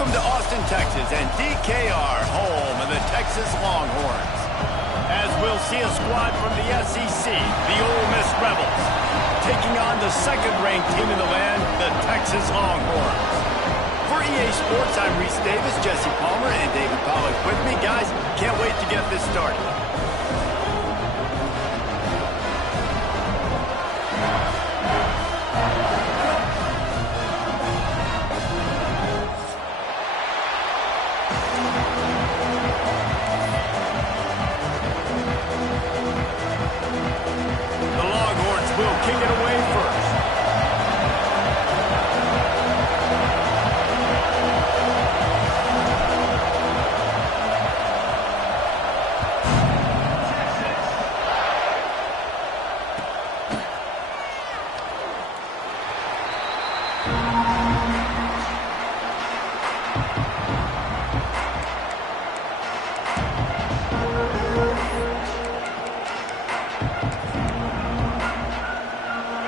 Welcome to Austin, Texas, and DKR, home of the Texas Longhorns. As we'll see a squad from the SEC, the Ole Miss Rebels, taking on the second-ranked team in the land, the Texas Longhorns. For EA Sports, I'm Reese Davis, Jesse Palmer, and David Pollack with me. Guys, can't wait to get this started. Kick it away first.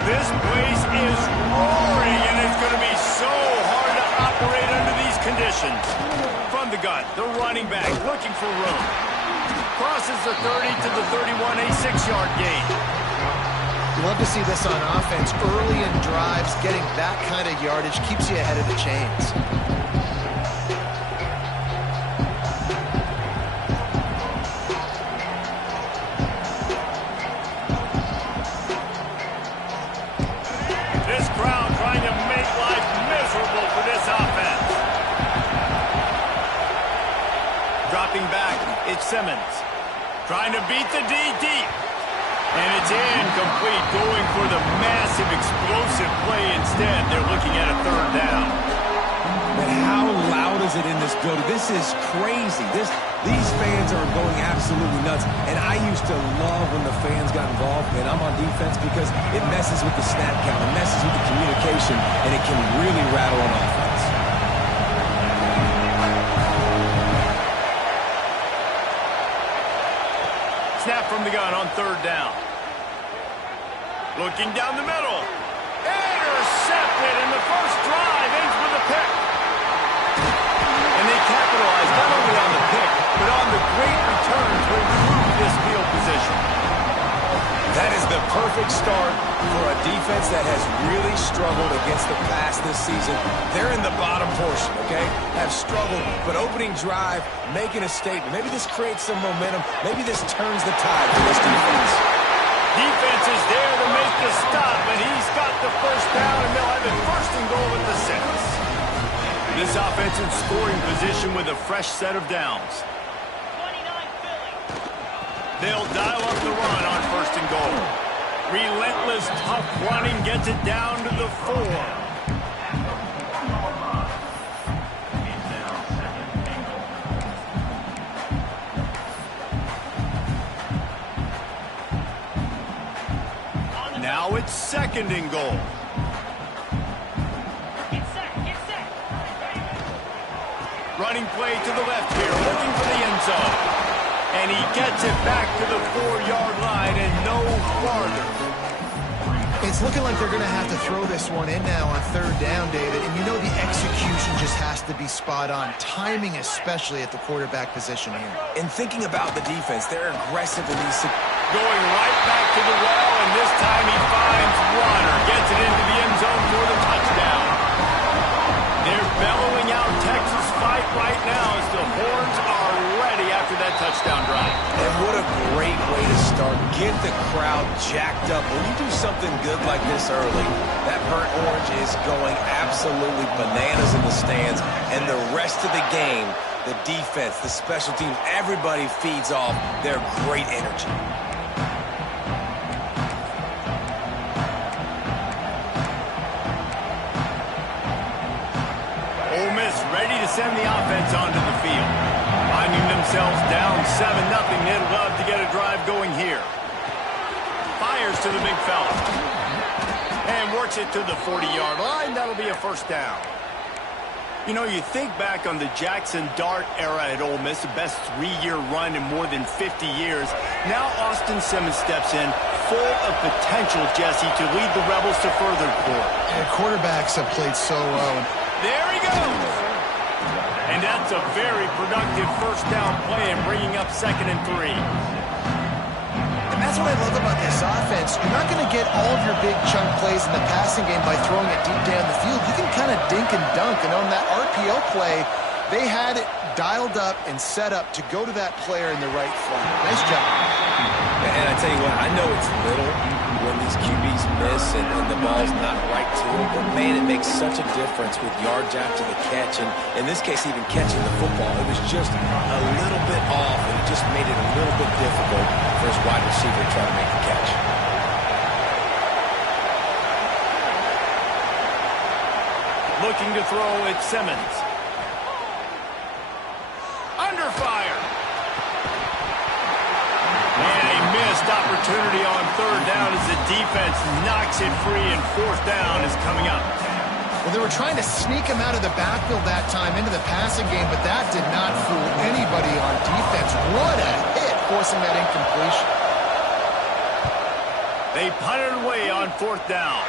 This place is roaring, and it's going to be so hard to operate under these conditions. From the gun, the running back looking for room. Crosses the 30 to the 31, a 6-yard gain. You love to see this on offense. Early in drives, getting that kind of yardage keeps you ahead of the chains. This crowd trying to make life miserable for this offense. Dropping back, it's Simmons. Trying to beat the D deep. And it's incomplete, going for the massive explosive play instead. They're looking at a third down. But how loud is it in this building? This is crazy. These fans are going absolutely nuts. And I used to love when the fans got involved, and I'm on defense because it messes with the snap count, it messes with the communication, and it can really rattle an offense. Snap from the gun on third down. Looking down the middle. Intercepted, and the first drive ends with a pick. And they capitalize not only on the pick, but on the great return to improve this field position. That is the perfect start for a defense that has really struggled against the pass this season. They're in the bottom portion, okay? Have struggled, but opening drive, making a statement. Maybe this creates some momentum. Maybe this turns the tide for this defense. Defense is there to make the stop, and he's got the first down, and they'll have it first and goal at the 6. This offense in scoring position with a fresh set of downs. They'll dial up the run on first and goal. Relentless, tough running gets it down to the 4. Now it's second and goal. Running play to the left here, looking for the end zone. And he gets it back to the 4-yard line and no farther. It's looking like they're going to have to throw this one in now on third down, David. And you know the execution just has to be spot on. Timing especially at the quarterback position here. And thinking about the defense, they're aggressive in these... Going right back to the well, and this time he finds Warner. Gets it into the end zone for the touchdown. They're bellowing out Texas fight right now as the Horns are ready after that touchdown drive. And what a great way to start. Get the crowd jacked up. When you do something good like this early, that burnt orange is going absolutely bananas in the stands. And the rest of the game, the defense, the special teams, everybody feeds off their great energy. Ole Miss ready to send the offense onto the field. Finding themselves down 7-0, they'd love to get a drive going here. Fires to the big fella. And works it to the 40-yard line. That'll be a first down. You know, you think back on the Jackson Dart era at Ole Miss, the best 3-year run in more than 50 years. Now Austin Simmons steps in, full of potential, Jesse, to lead the Rebels to further glory. And quarterbacks have played so well. There he goes. And that's a very productive first down play and bringing up 2nd and 3. And that's what I love about this offense. You're not going to get all of your big chunk plays in the passing game by throwing it deep down the field. You can kind of dink and dunk. And on that RPO play, they had it dialed up and set up to go to that player in the right flat. Nice job. And I tell you what, I know it's little when these QBs miss and the ball's not right to them, but man, it makes such a difference with yards after the catch, and in this case, even catching the football. It was just a little bit off, and it just made it a little bit difficult for his wide receiver to try to make the catch. Looking to throw, it's Simmons. Under fire. And a missed opportunity on 3rd down as the defense knocks it free, and 4th down is coming up. Well, they were trying to sneak him out of the backfield that time into the passing game, but that did not fool anybody on defense. What a hit, forcing that incompletion. They punt it away on 4th down.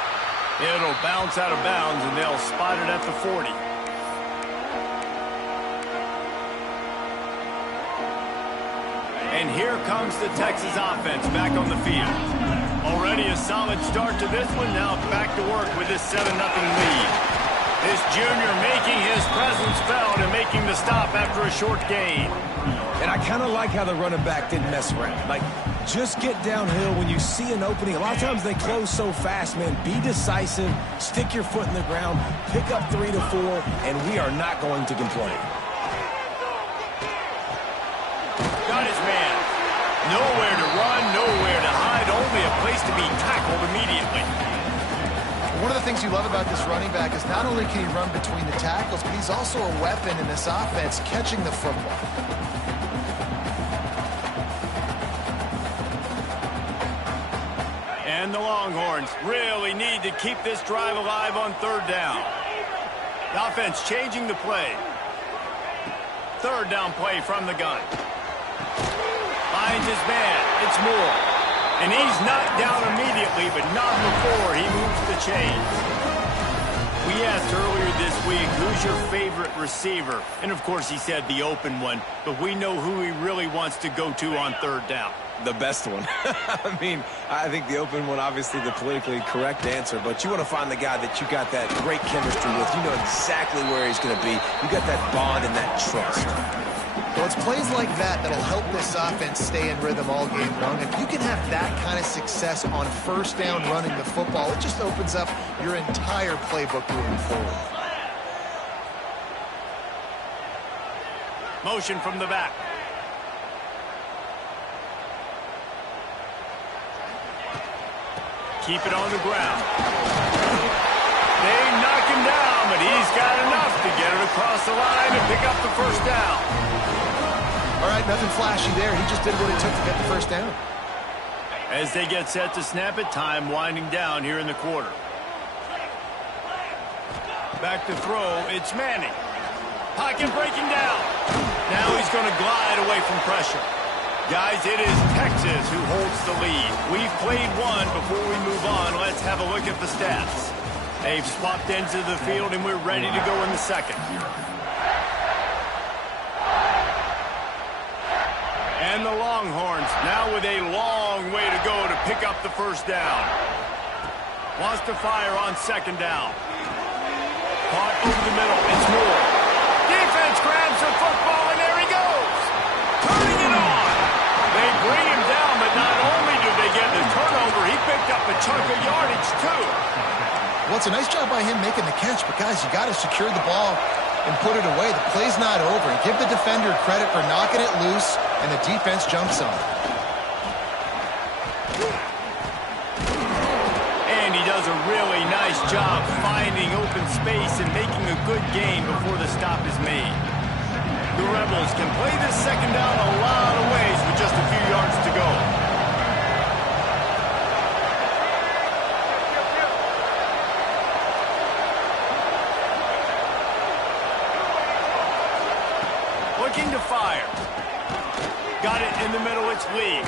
It'll bounce out of bounds, and they'll spot it at the 40. And here comes the Texas offense back on the field. Already a solid start to this one. Now back to work with this 7-0 lead. This junior making his presence felt and making the stop after a short gain. And I kind of like how the running back didn't mess around. Like, just get downhill when you see an opening. A lot of times they close so fast, man. Be decisive, stick your foot in the ground, pick up 3 to 4, and we are not going to complain. Got his man. Nowhere to run, nowhere to hide, only a place to be tackled immediately. One of the things you love about this running back is not only can he run between the tackles, but he's also a weapon in this offense, catching the football. And the Longhorns really need to keep this drive alive on 3rd down. The offense changing the play. 3rd down play from the gun. Finds his man. It's Moore. And he's knocked down immediately, but not before he moves the chains. We asked earlier this week, who's your favorite receiver? And, of course, he said the open one. But we know who he really wants to go to on 3rd down. The best one. I mean, I think the open one, obviously the politically correct answer, but you want to find the guy that you got that great chemistry with. You know exactly where he's going to be. You got that bond and that trust. Well, it's plays like that that'll help this offense stay in rhythm all game long. If you can have that kind of success on 1st down running the football, it just opens up your entire playbook moving forward. Motion from the back. Keep it on the ground. They knock him down, but he's got enough to get it across the line and pick up the 1st down. All right, nothing flashy there. He just did what it took to get the 1st down. As they get set to snap it, time winding down here in the quarter. Back to throw, it's Manning. Pocket breaking down. Now he's going to glide away from pressure. Guys, it is Texas who holds the lead. We've played one. Before we move on, let's have a look at the stats. They've swapped ends of the field, and we're ready to go in the 2nd. And the Longhorns now with a long way to go to pick up the 1st down. Wants to fire on 2nd down. Caught over the middle. It's Moore. Defense grabs the football, and there he goes. Turning it on. They bring him down, but not only do they get the turnover, he picked up a chunk of yardage, too. Well, it's a nice job by him making the catch, but, guys, you got to secure the ball and put it away. The play's not over. And give the defender credit for knocking it loose, and the defense jumps on it. And he does a really nice job finding open space and making a good game before the stop is made. The Rebels can play this 2nd down a lot of ways with just a few yards to go. Looking to fire. Got it in the middle, it's Lee.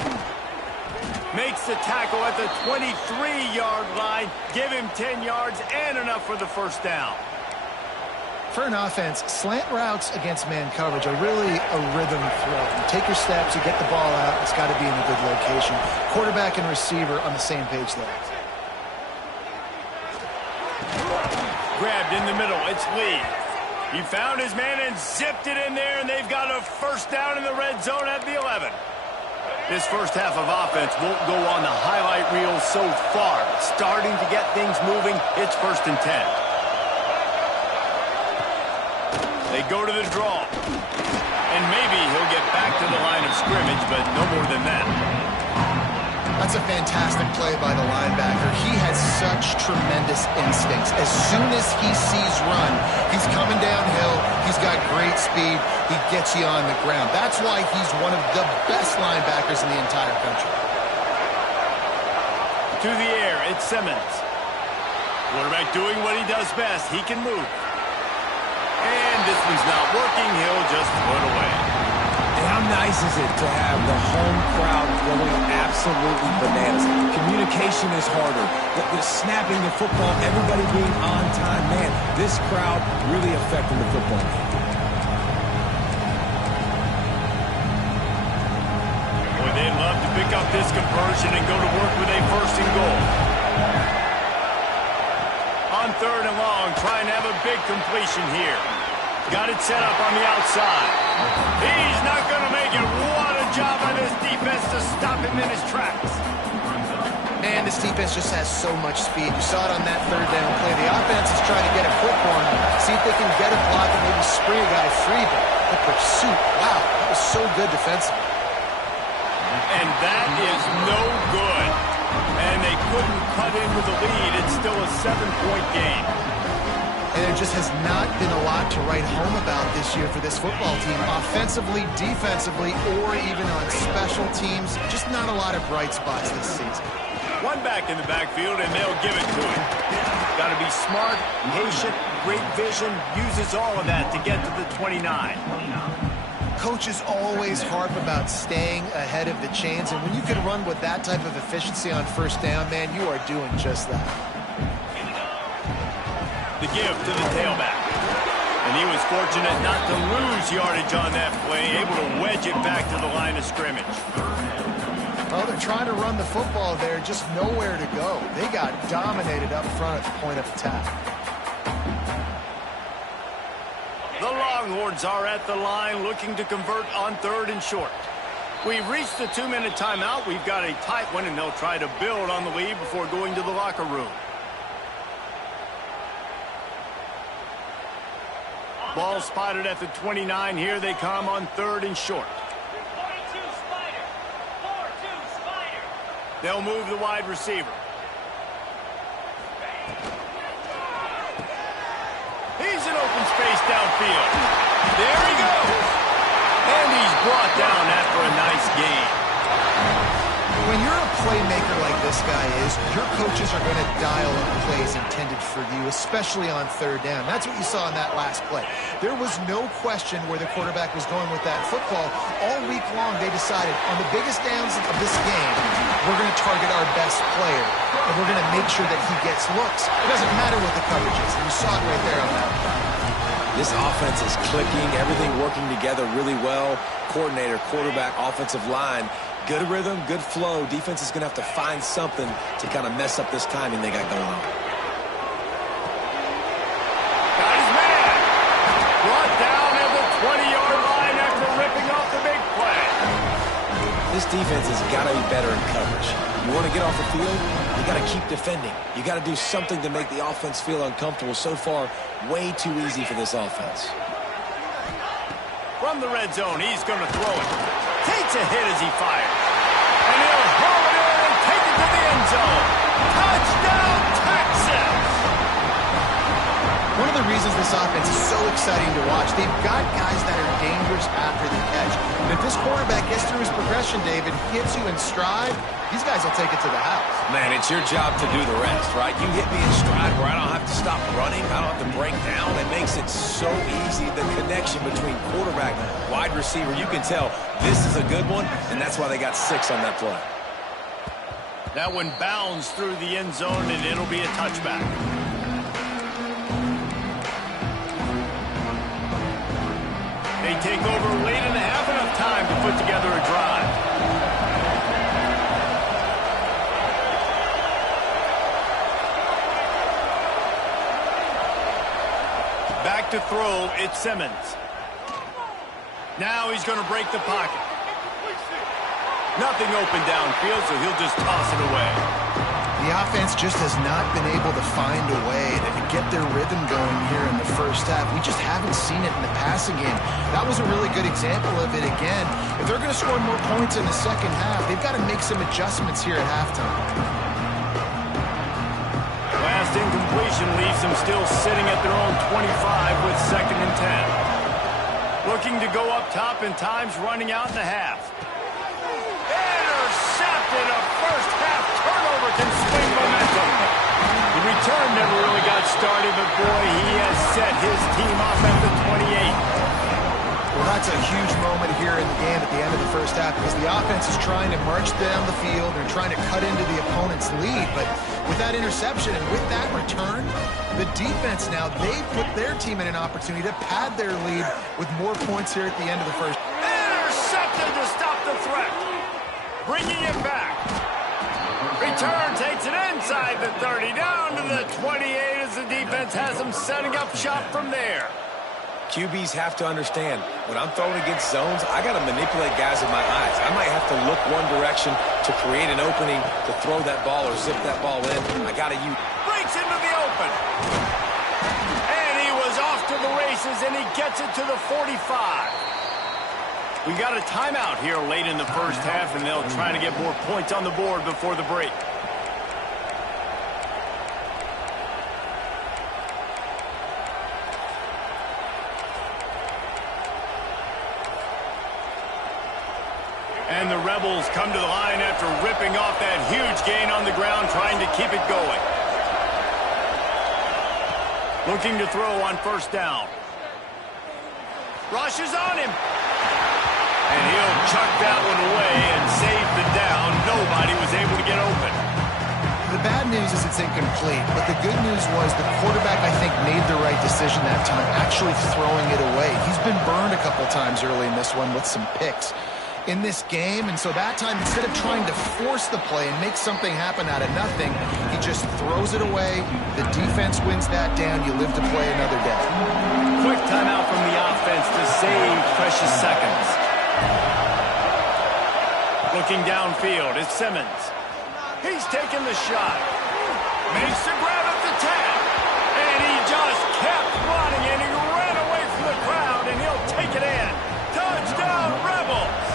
Makes the tackle at the 23-yard line. Give him 10 yards and enough for the 1st down. For an offense, slant routes against man coverage are really a rhythm throw. You take your steps, you get the ball out, it's got to be in a good location. Quarterback and receiver on the same page there. Grabbed in the middle, it's Lee. He found his man and zipped it in there, and they've got a first down in the red zone at the 11. This first half of offense won't go on the highlight reel so far. Starting to get things moving, it's 1st and 10. They go to the draw. And maybe he'll get back to the line of scrimmage, but no more than that. That's a fantastic play by the linebacker. He has such tremendous instincts. As soon as he sees run, he's coming downhill. He's got great speed. He gets you on the ground. That's why he's one of the best linebackers in the entire country. To the air, it's Simmons. Quarterback doing what he does best. He can move. And this one's not working. He'll just throw it away. And how nice is it to have the home crowd going absolutely bananas? Communication is harder. The snapping the football, everybody being on time. Man, this crowd really affecting the football game. Boy, they'd love to pick up this conversion and go to work with a 1st and goal. On 3rd and long, trying to have a big completion here. Got it set up on the outside. He's not going to make it. What a job by this defense to stop him in his tracks. Man, this defense just has so much speed. You saw it on that 3rd down play. The offense is trying to get a foot on him, see if they can get a block and maybe spring a guy free. But the pursuit, wow, that was so good defensively. And that is no good. And they couldn't cut in with the lead. It's still a 7-point game. And there just has not been a lot to write home about this year for this football team. Offensively, defensively, or even on special teams. Just not a lot of bright spots this season. One back in the backfield, and they'll give it to him. Got to be smart, patient, great vision. Uses all of that to get to the 29. Coaches always harp about staying ahead of the chains. And when you can run with that type of efficiency on 1st down, man, you are doing just that. The give to the tailback. And he was fortunate not to lose yardage on that play, able to wedge it back to the line of scrimmage. Well, they're trying to run the football there, just nowhere to go. They got dominated up front at the point of attack. The Longhorns are at the line looking to convert on 3rd and short. We've reached the 2-minute timeout. We've got a tight one, and they'll try to build on the lead before going to the locker room. Ball spotted at the 29. Here they come on 3rd and short. 42 Spider. 4-2 Spider. They'll move the wide receiver. He's in open space downfield. There he goes. And he's brought down after a nice gain. When you're a playmaker like this guy is, your coaches are going to dial up plays intended for you, especially on 3rd down. That's what you saw in that last play. There was no question where the quarterback was going with that football. All week long, they decided on the biggest downs of this game, we're going to target our best player, and we're going to make sure that he gets looks. It doesn't matter what the coverage is, and you saw it right there on that play. This offense is clicking, everything working together really well. Coordinator, quarterback, offensive line. Good rhythm, good flow. Defense is going to have to find something to kind of mess up this timing they got going on. Got his man. Brought down at the 20-yard line after ripping off the big play. This defense has got to be better in coverage. You want to get off the field, you got to keep defending. You got to do something to make the offense feel uncomfortable. So far, way too easy for this offense. From the red zone, he's going to throw it. Takes a hit as he fires. And he'll haul it in and take it to the end zone. Touchdown, Texas! One of the reasons this offense is so exciting to watch, they've got guys that are dangerous after the catch. And if this quarterback gets through his progression, David, hits you in stride, these guys will take it to the house. Man, it's your job to do the rest, right? You hit me in stride where I don't have to stop running. I don't have to break down. It makes it so easy, the connection between quarterback, wide receiver. You can tell this is a good one, and that's why they got 6 on that play. That one bounds through the end zone, and it'll be a touchback. take over late in the half, enough time to put together a drive. Back to throw, it's Simmons. Now he's going to break the pocket. Nothing open downfield, so he'll just toss it away. The offense just has not been able to find a way to get their rhythm going here in the first half. We just haven't seen it in the passing game. That was a really good example of it again. If they're going to score more points in the second half, they've got to make some adjustments here at halftime. Last incompletion leaves them still sitting at their own 25 with 2nd and 10. Looking to go up top, and time's running out in the half. Intercepted. A first half turnover can swing momentum. The return never really got started, but boy, he has set his team off at the 28. Well, that's a huge moment here in the game at the end of the first half because the offense is trying to march down the field. They're trying to cut into the opponent's lead, but with that interception and with that return, the defense now, they put their team in an opportunity to pad their lead with more points here at the end of the first. Intercepted to stop the threat. Bringing it back. Return takes it inside the 30, down to the 28 as the defense has them setting up shop from there. QBs have to understand, when I'm throwing against zones, I got to manipulate guys with my eyes. I might have to look one direction to create an opening to throw that ball or zip that ball in. I got to use... Breaks into the open. And he was off to the races, and he gets it to the 45. We got a timeout here late in the first half, and they'll try to get more points on the board before the break. And the Rebels come to the line after ripping off that huge gain on the ground, trying to keep it going. Looking to throw on first down. Rush is on him. And he'll chuck that one away and save the down. Nobody was able to get open. The bad news is it's incomplete, but the good news was the quarterback, I think, made the right decision that time, actually throwing it away. He's been burned a couple times early in this one with some picks in this game, and so that time, instead of trying to force the play and make something happen out of nothing, he just throws it away. The defense wins that down. You live to play another day. Quick timeout from the offense to save precious seconds. Looking downfield, it's Simmons. He's taking the shot. Makes the grab at the 10. And he just kept running, and he ran away from the crowd, and he'll take it in. Touchdown, Rebels!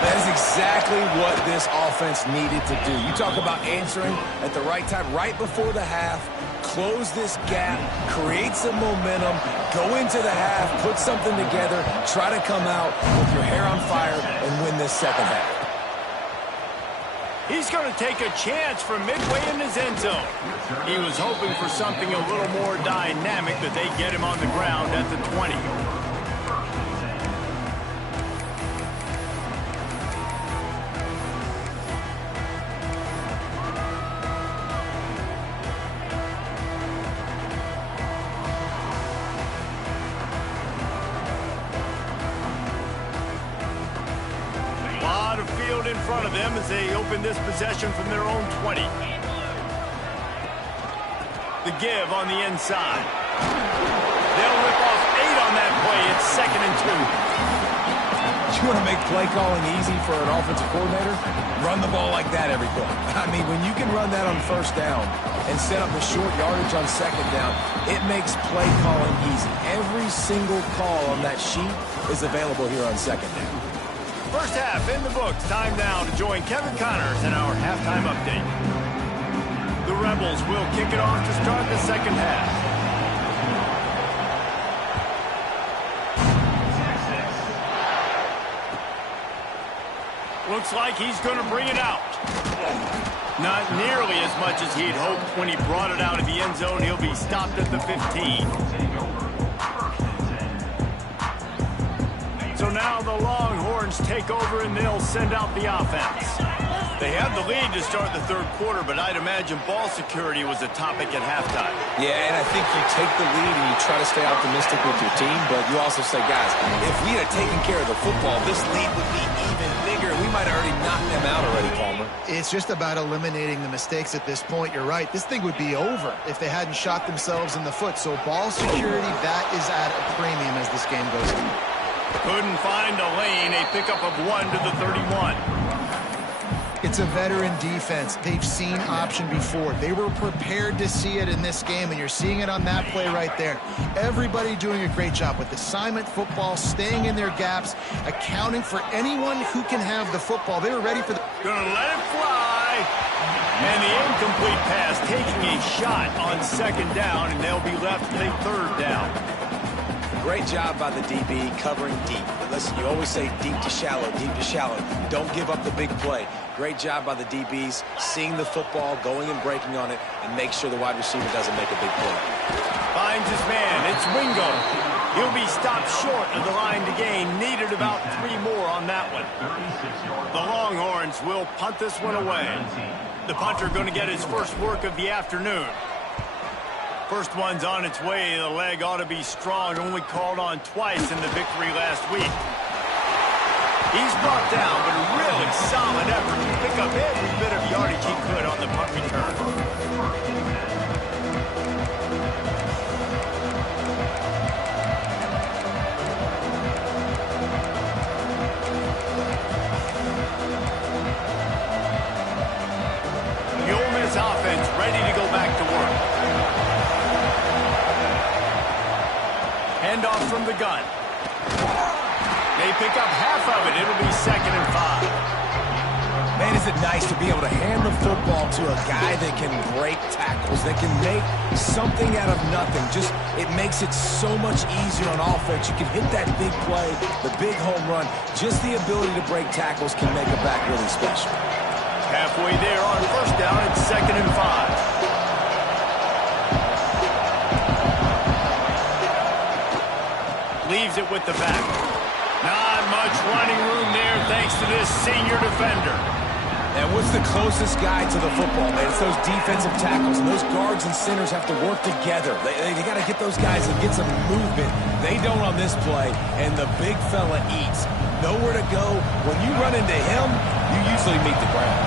That is exactly what this offense needed to do. You talk about answering at the right time, right before the half, close this gap, create some momentum, go into the half, put something together, try to come out with your hair on fire and win this second half. He's going to take a chance from midway in his end zone. He was hoping for something a little more dynamic, that they get him on the ground at the 20. In front of them as they open this possession from their own 20. The give on the inside. They'll rip off 8 on that play. It's 2nd and 2. You want to make play calling easy for an offensive coordinator? Run the ball like that every play. I mean, when you can run that on first down and set up a short yardage on second down, it makes play calling easy. Every single call on that sheet is available here on second down. First half in the books. Time now to join Kevin Connors in our halftime update. The Rebels will kick it off to start the second half. Looks like he's going to bring it out. Not nearly as much as he'd hoped when he brought it out of the end zone. He'll be stopped at the 15. So now the Longhorns take over and they'll send out the offense. They had the lead to start the third quarter, but I'd imagine ball security was a topic at halftime. Yeah, and I think you take the lead and you try to stay optimistic with your team, but you also say, guys, if we had taken care of the football, this lead would be even bigger. We might have already knocked them out already, Palmer. It's just about eliminating the mistakes at this point. You're right. This thing would be over if they hadn't shot themselves in the foot. So ball security, that is at a premium as this game goes on. Couldn't find a lane. A pickup of 1 to the 31. It's a veteran defense. They've seen option before. They were prepared to see it in this game, and you're seeing it on that play right there. Everybody doing a great job with assignment football, staying in their gaps, accounting for anyone who can have the football. They were ready for the... Gonna let it fly. And the incomplete pass taking a shot on second down, and they'll be left with a third down. Great job by the DB covering deep. But listen, you always say deep to shallow, deep to shallow. Don't give up the big play. Great job by the DBs, seeing the football, going and breaking on it, and make sure the wide receiver doesn't make a big play. Finds his man. It's Wingo. He'll be stopped short of the line to gain. Needed about 3 more on that one. The Longhorns will punt this one away. The punter going to get his first work of the afternoon. First one's on its way. The leg ought to be strong. Only called on twice in the victory last week. He's brought down, but a really solid effort to pick up every bit of yardage he could on the punt return. The Ole Miss offense ready to go back to work. Handoff from the gun. They pick up half of it. It'll be 2nd and 5. Man, is it nice to be able to hand the football to a guy that can break tackles, that can make something out of nothing. Just, it makes it so much easier on offense. You can hit that big play, the big home run. Just the ability to break tackles can make a back really special. Halfway there on first down. It's 2nd and 5. Leaves it with the back. Not much running room there thanks to this senior defender. And what's the closest guy to the football, man? It's those defensive tackles, and those guards and centers have to work together. They got to get those guys and get some movement. They don't on this play, and the big fella eats. Nowhere to go. When you run into him, you usually meet the ground.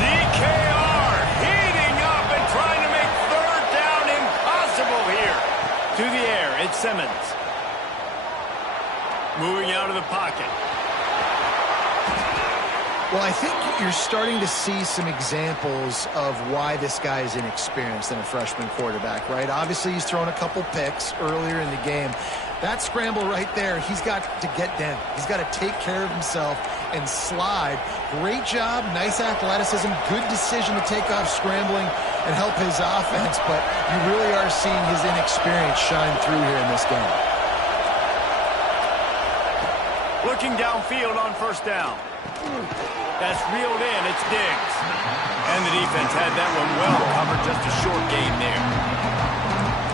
DKR heating up and trying to make third down impossible here. To the air, it's Simmons. Moving out of the pocket. Well, I think you're starting to see some examples of why this guy is inexperienced in a freshman quarterback, right? Obviously, he's thrown a couple picks earlier in the game. That scramble right there, he's got to get down. He's got to take care of himself and slide. Great job, nice athleticism, good decision to take off scrambling and help his offense, but you really are seeing his inexperience shine through here in this game. Looking downfield on first down. That's reeled in. It's Diggs. And the defense had that one well covered. Just a short gain there.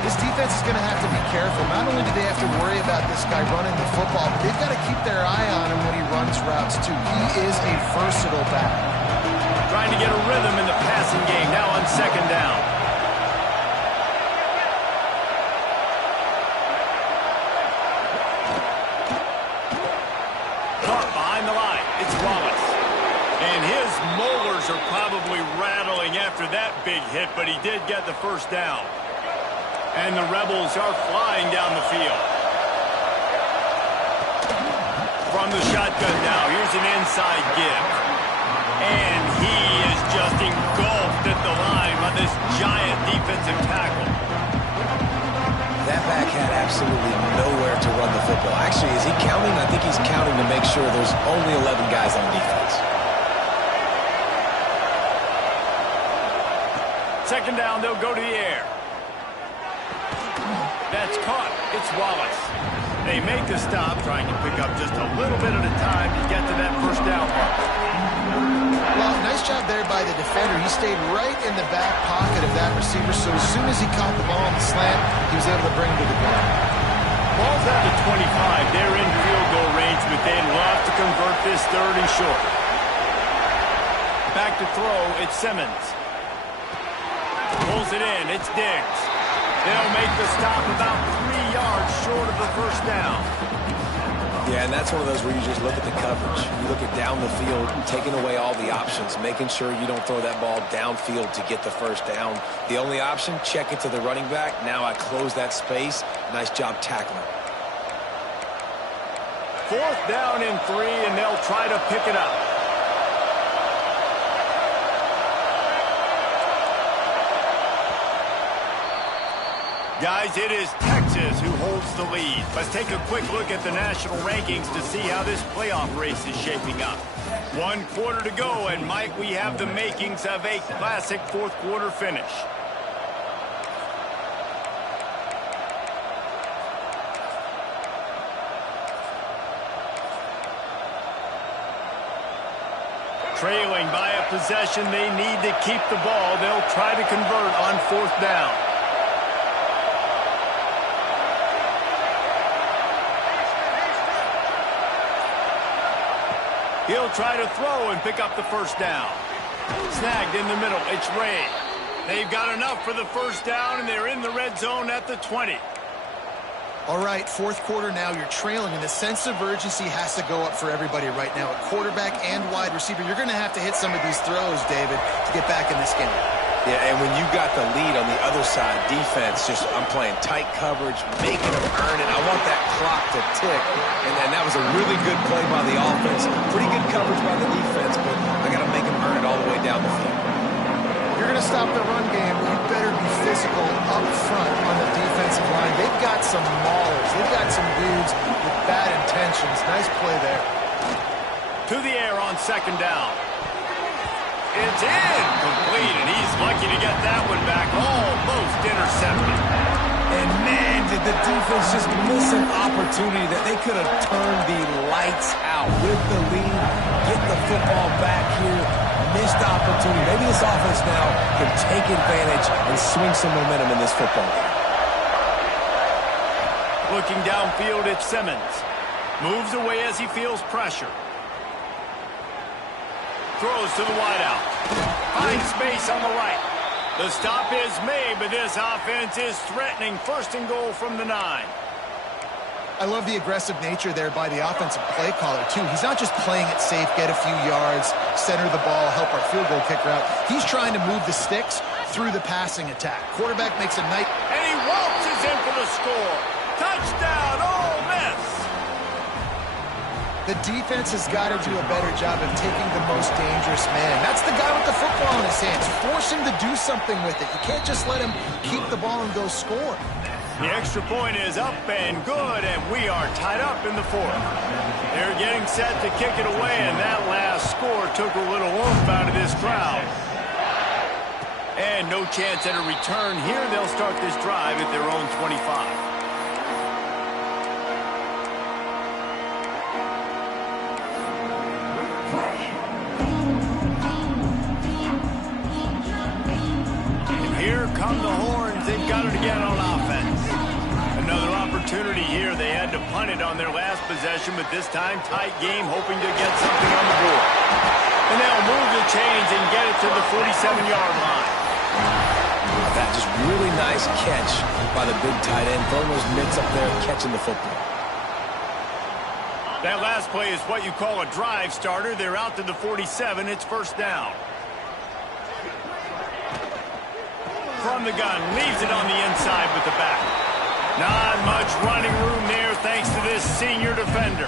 This defense is going to have to be careful. Not only do they have to worry about this guy running the football, but they've got to keep their eye on him when he runs routes, too. He is a versatile back. Trying to get a rhythm in the passing game. Now on second down. Molars are probably rattling after that big hit, but he did get the first down. And the Rebels are flying down the field. From the shotgun now, here's an inside give. And he is just engulfed at the line by this giant defensive tackle. That back had absolutely nowhere to run the football. Actually, is he counting? I think he's counting to make sure there's only 11 guys on defense. Second down, they'll go to the air. That's caught. It's Wallace. They make the stop, trying to pick up just a little bit at a time to get to that first down mark. Well, nice job there by the defender. He stayed right in the back pocket of that receiver, so as soon as he caught the ball on the slant, he was able to bring it to the ground. Ball's out to 25. They're in field goal range, but they'd love to convert this third and short. Back to throw, it's Simmons. Pulls it in, it's Diggs. They'll make the stop about 3 yards short of the first down. Yeah, and that's one of those where you just look at the coverage. You look at down the field, taking away all the options, making sure you don't throw that ball downfield to get the first down. The only option, check it to the running back. Now I close that space. Nice job tackling. 4th down and 3, and they'll try to pick it up. Guys, it is Texas who holds the lead. Let's take a quick look at the national rankings to see how this playoff race is shaping up. 1 quarter to go, and Mike, we have the makings of a classic 4th quarter finish. Trailing by a possession, they need to keep the ball. They'll try to convert on 4th down. He'll try to throw and pick up the first down. Snagged in the middle. It's Ray. They've got enough for the first down, and they're in the red zone at the 20. All right, 4th quarter now, you're trailing, and the sense of urgency has to go up for everybody right now. At quarterback and wide receiver, you're going to have to hit some of these throws, David, to get back in this game. Yeah, and when you got the lead on the other side, defense, I'm playing tight coverage, making them earn it. I want that clock to tick, and that was a really good play by the offense. Pretty good coverage by the defense, but I got to make them earn it all the way down the field. If you're going to stop the run game, you better be physical up front on the defensive line. They've got some maulers. They've got some dudes with bad intentions. Nice play there. To the air on 2nd down. It's incomplete, and he's lucky to get that one back. Almost intercepted. And, man, did the defense just miss an opportunity that they could have turned the lights out with the lead, get the football back here, missed opportunity. Maybe this offense now can take advantage and swing some momentum in this football game. Looking downfield, it's Simmons. Moves away as he feels pressure. Throws to the wideout. Finds space on the right. The stop is made, but this offense is threatening 1st and goal from the 9. I love the aggressive nature there by the offensive play caller, too. He's not just playing it safe, get a few yards, center the ball, help our field goal kicker out. He's trying to move the sticks through the passing attack. Quarterback makes a nice... And he waltzes in for the score. Touchdown, Ole Miss! The defense has got to do a better job of taking the most dangerous man. That's the guy with the football in his hands. Force him to do something with it. You can't just let him keep the ball and go score. The extra point is up and good, and we are tied up in the 4th. They're getting set to kick it away, and that last score took a little oomph out of this crowd. And no chance at a return here. They'll start this drive at their own 25. Here come the horns. They've got it again on offense. Another opportunity here. They had to punt it on their last possession, but this time tight game, hoping to get something on the board. And they'll move the chains and get it to the 47-yard line. That just really nice catch by the big tight end. Throwing those mitts up there, catching the football. That last play is what you call a drive starter. They're out to the 47. It's 1st down. From the gun, leaves it on the inside with the back. Not much running room there thanks to this senior defender.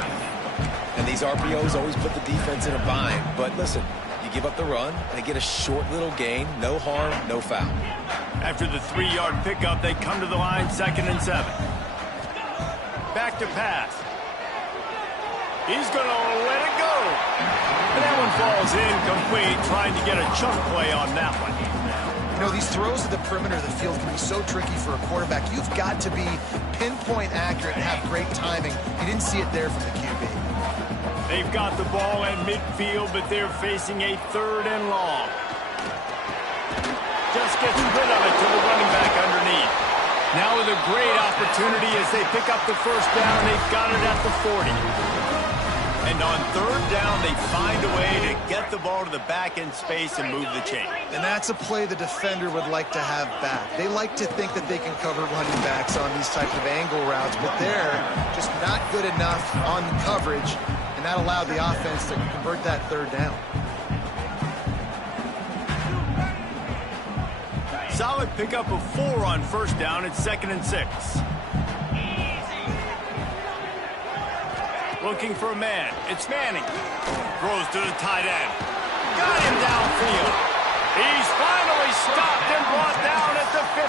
And these RPOs always put the defense in a bind. But listen, you give up the run, they get a short little gain, no harm, no foul. After the 3-yard pickup, they come to the line 2nd and 7. Back to pass. He's going to let it go. And that one falls incomplete, trying to get a chunk play on that one. You know, these throws to the perimeter of the field can be so tricky for a quarterback. You've got to be pinpoint accurate and have great timing. You didn't see it there from the QB. They've got the ball at midfield, but they're facing a 3rd and long. Just gets rid of it to the running back underneath. Now with a great opportunity as they pick up the first down. They've got it at the 40. And on third down, they find a way to get the ball to the back end space and move the chain. And that's a play the defender would like to have back. They like to think that they can cover running backs on these types of angle routes, but they're just not good enough on the coverage, and that allowed the offense to convert that third down. Solid pickup of 4 on first down. It's 2nd and 6. Looking for a man. It's Manning. Throws to the tight end. Got him downfield. He's finally stopped and brought down at the 15.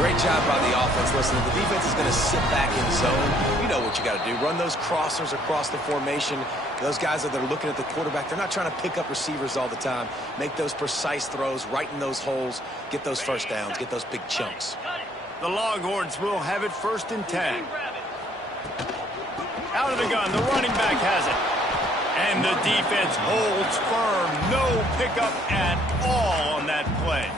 Great job by the offense. Listen, the defense is going to sit back in zone. You know what you got to do. Run those crossers across the formation. Those guys that are looking at the quarterback, they're not trying to pick up receivers all the time. Make those precise throws, right in those holes, get those first downs, get those big chunks. The Longhorns will have it 1st and 10. Out of the gun, the running back has it. And the defense holds firm. No pickup at all on that play.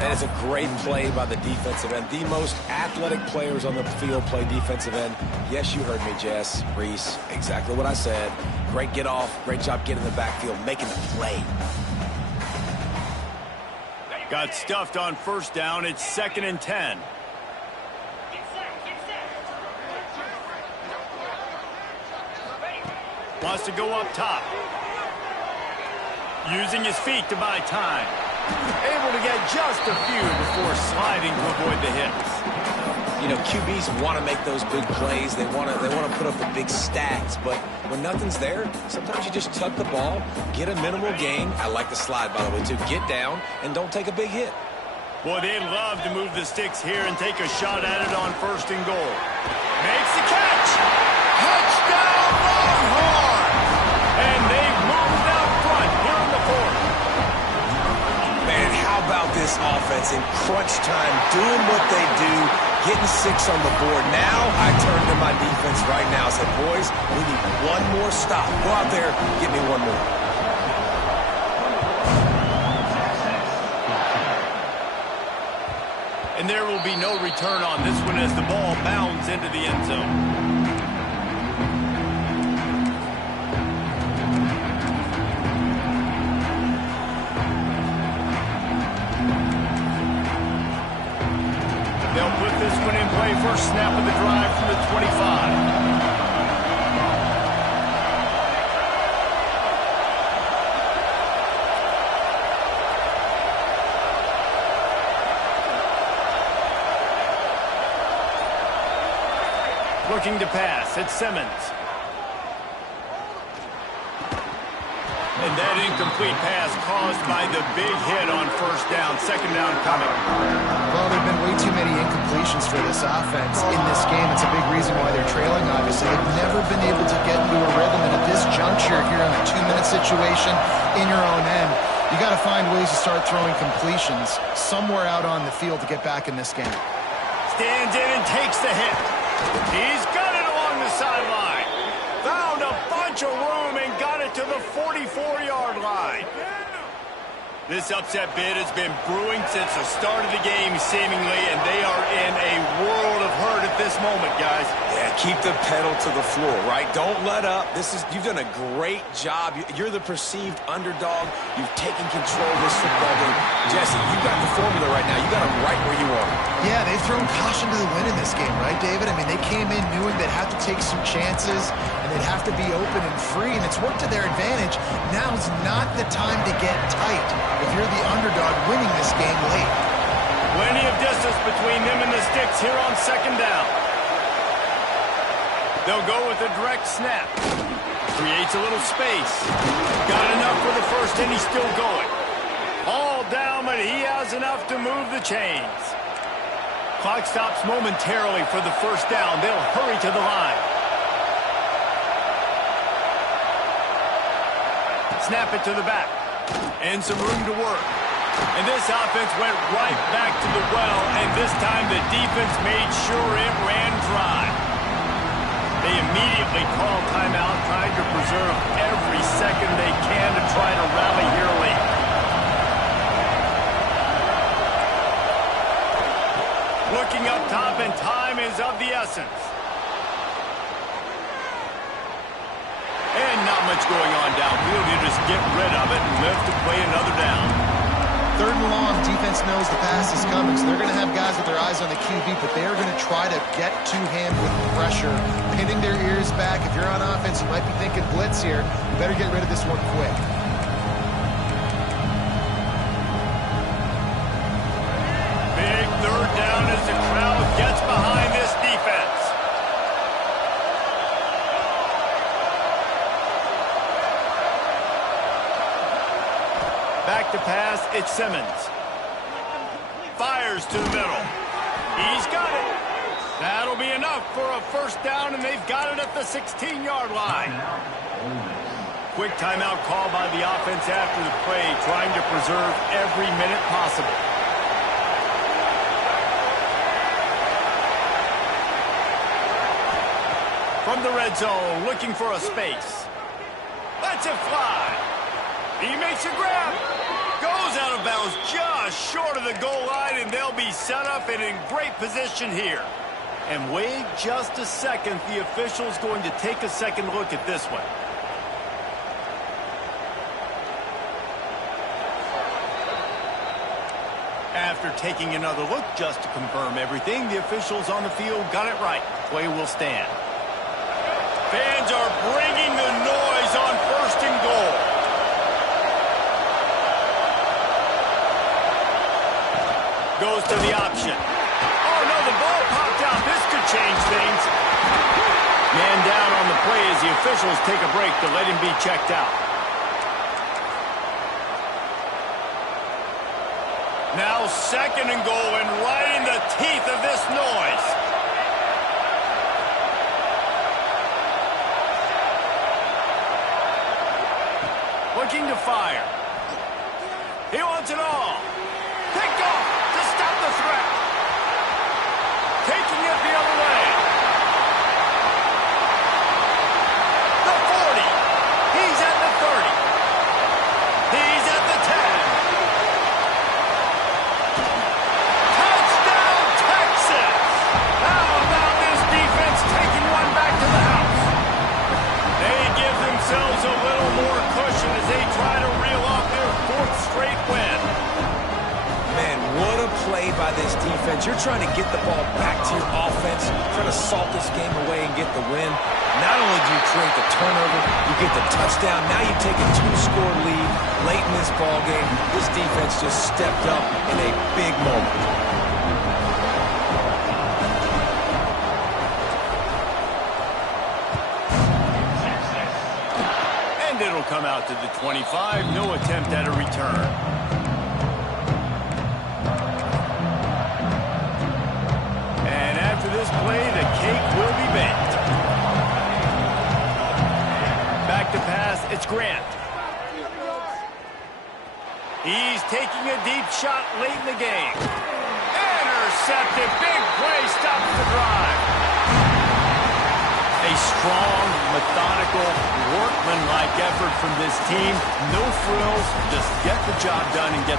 That is a great play by the defensive end. The most athletic players on the field play defensive end. Yes, you heard me, Jess, Reese. Exactly what I said. Great get off. Great job getting in the backfield, making the play. Got stuffed on first down. It's 2nd and 10. Wants to go up top. Using his feet to buy time. Able to get just a few before sliding to avoid the hits. You know, QBs want to make those big plays. They want to put up the big stats. But when nothing's there, sometimes you just tuck the ball, get a minimal gain. I like the slide, by the way, too. Get down and don't take a big hit. Boy, they'd love to move the sticks here and take a shot at it on 1st and goal. Makes the catch. Touchdown, Longhorn! And they've moved out front here in the 4th. Man, how about this offense in crunch time, doing what they do, getting 6 on the board. Now I turn to my defense right now and say, boys, we need one more stop. Go out there, give me one more. And there will be no return on this one as the ball bounds into the end zone. They'll put this one in play. First snap of the drive from the 25. Looking to pass. It's Simmons. And that incomplete pass caused by the big hit on first down. 2nd down coming. Well, there have been way too many incompletions for this offense in this game. It's a big reason why they're trailing, obviously. They've never been able to get into a rhythm. And at this juncture, here in a 2-minute situation in your own end, you got to find ways to start throwing completions somewhere out on the field to get back in this game. Stands in and takes the hit. He's got it along the sideline. Found a bunch of room and got it to the 44-yard line. This upset bid has been brewing since the start of the game, seemingly, and they are in a world of hurt at this moment, guys. Yeah, keep the pedal to the floor, right? Don't let up. You've done a great job. You're the perceived underdog. You've taken control of this football game. Jesse, you got the formula right now. You got them right where you want them. Yeah, they've thrown caution to the wind in this game, right, David? I mean, they came in knowing they'd have to take some chances, and they'd have to be open and free, and it's worked to their advantage. Now's not the time to get tight if you're the underdog winning this game late. Plenty of distance between them and the sticks here on 2nd down. They'll go with a direct snap. Creates a little space. Got enough for the first, and he's still going. All down, but he has enough to move the chains. Clock stops momentarily for the first down. They'll hurry to the line. Snap it to the back. And some room to work. And this offense went right back to the well, and this time the defense made sure it ran dry. They immediately called timeout, trying to preserve every second they can to try to rally here late. Looking up top, and time is of the essence. much going on downfield. You just get rid of it and live to play another down. 3rd and long, defense knows the pass is coming, so they're going to have guys with their eyes on the QB, but they're going to try to get to him with pressure, pinning their ears back. If you're on offense, you might be thinking blitz here. You better get rid of this one quick. Big 3rd down as the crowd gets behind this defense. Back to pass, it's Simmons. Fires to the middle. He's got it. That'll be enough for a 1st down, and they've got it at the 16-yard line. Quick timeout call by the offense after the play, trying to preserve every minute possible. From the red zone, looking for a space. Lets it fly. He makes a grab. Goes out of bounds just short of the goal line, and they'll be set up and in great position here. And wait just a second. The official's going to take a second look at this one. After taking another look just to confirm everything, the officials on the field got it right. Play will stand. Fans are bringing the noise on 1st and goal. Goes to the option. Oh, no, the ball popped out. This could change things. Man down on the play as the officials take a break to let him be checked out. Now 2nd and goal, and right in the teeth of this noise. Looking to fire. He wants it all. Picked off to stop the threat. Taking it the other way. The 40. He's at the 30. He's at the 10. Touchdown, Texas! How about this defense taking one back to the house? They give themselves a little more cushion as they try to reel off their 4th straight win. Man, what a play by this defense. You're trying to get the ball back to your offense, trying to salt this game away and get the win. Not only do you create the turnover, you get the touchdown. Now you take a 2-score lead late in this ball game. This defense just stepped up in a big moment. And it'll come out to the 25. No attempt at a return. And after this play, the cake will be baked. Back to pass, it's Grant. He's taking a deep shot late in the game. Intercepted. Big play stops the drive. A strong, methodical, workmanlike effort from this team. No frills, just get the job done and get the